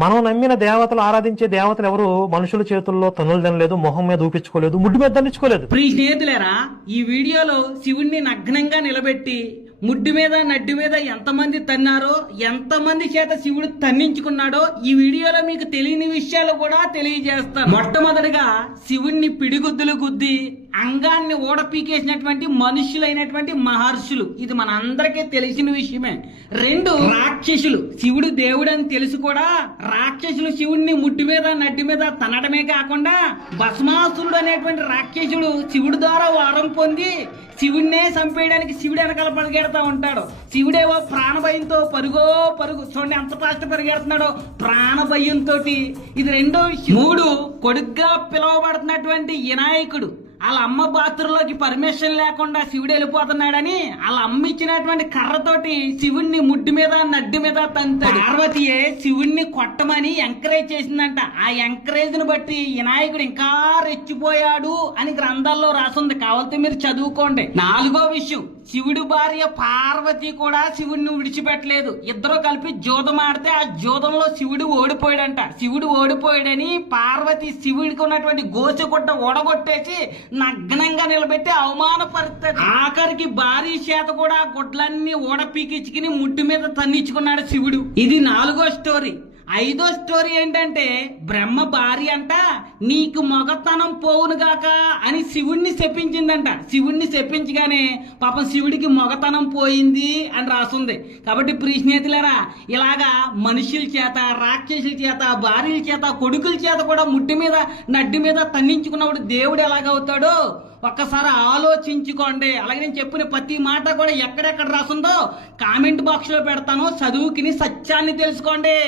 మనం నమ్మిన దేవతలు, ఆరాధించే దేవతలు ఎవరు మనుషుల చేతుల్లో తనులు తినలేదు, మొహం మీద ఊపించుకోలేదు, ముడ్డు మీద దండించుకోలేదు. ప్రియ స్నేహితులారా, ఈ వీడియోలో శివుణ్ణి నగ్నంగా నిలబెట్టి ముడ్డు మీద నడ్డి మీద ఎంతమంది తన్నారో, ఎంతమంది చేత శివుడు తన్నించుకున్నాడో ఈ వీడియోలో మీకు తెలియని విషయాలు కూడా తెలియజేస్తాను. మొట్టమొదటిగా శివుణ్ణి పిడిగుద్దులు గుద్ది అంగాన్ని ఓడపీకేసినటువంటి మనుషులైనటువంటి మహర్షులు, ఇది మన అందరికీ తెలిసిన విషయమే. రెండు, రాక్షసులు. శివుడు దేవుడు అని తెలుసు కూడా రాక్షసులు శివుణ్ణి ముడ్డు మీద నడ్డి మీద తనడమే కాకుండా భస్మాసురుడు అనేటువంటి రాక్షసుడు శివుడి ద్వారా వరం పొంది శివుడినే చంపేయడానికి శివుడు వెనకాల పరిగెడతా ఉంటాడు. శివుడేవో ప్రాణభయంతో పరుగో పరుగు, చూడండి ఎంత ఫాస్ట్ పరిగెడుతున్నాడో ప్రాణభయంతో. ఇది రెండో విషయం. మూడు, కొడుగ్గా పిలువబడుతున్నటువంటి వినాయకుడు వాళ్ళ అమ్మ బాత్రూంలోకి పర్మిషన్ లేకుండా శివుడు వెళ్ళిపోతున్నాడని వాళ్ళ అమ్మ ఇచ్చినటువంటి కర్రతోటి శివుణ్ణి ముడ్డు మీద నడ్డి మీద తంతాడు. పార్వతియే శివుణ్ణి కొట్టమని ఎంకరేజ్ చేసిందంట. ఆ ఎంకరేజ్ ని బట్టి వినాయకుడు ఇంకా రెచ్చిపోయాడు అని గ్రంథాల్లో రాసుంది, కావాలంటే మీరు చదువుకోండి. నాలుగో విషయం, శివుడి భార్య పార్వతి కూడా శివుడిని విడిచిపెట్టలేదు. ఇద్దరు కలిపి జూదం ఆడితే ఆ జూదంలో శివుడు ఓడిపోయాడంట. శివుడు ఓడిపోయాడని పార్వతి శివుడికి ఉన్నటువంటి గోచెగుడ్డ ఓడగొట్టేసి నగ్నంగా నిలబెట్టి అవమానపరుస్తాడు. ఆఖరికి భార్య చేత కూడా గుడ్లన్నీ ఓడపీకించుకుని ముడ్డు మీద తన్నించుకున్నాడు శివుడు. ఇది నాలుగో స్టోరీ. ఐదో స్టోరీ ఏంటంటే, బ్రహ్మ భార్య అంట నీకు మొగతనం పోవునుగాక అని శివుణ్ణి శపించిందంట. శివుణ్ణి శపించగానే పాపం శివుడికి మొగతనం పోయింది అని రాసుంది. కాబట్టి ప్రియ స్నేహితులారా, ఇలాగా మనుషుల చేత, రాక్షసుల చేత, భార్యల చేత, కొడుకుల చేత కూడా ముడ్డు మీద నడ్డి మీద తన్నించుకున్నప్పుడు దేవుడు ఎలాగవుతాడో ఒక్కసారి ఆలోచించుకోండి. అలాగే నేను చెప్పిన ప్రతి మాట కూడా ఎక్కడెక్కడ రాసుందో కామెంట్ బాక్స్ లో పెడతాను, చదువుకుని సత్యాన్ని తెలుసుకోండి.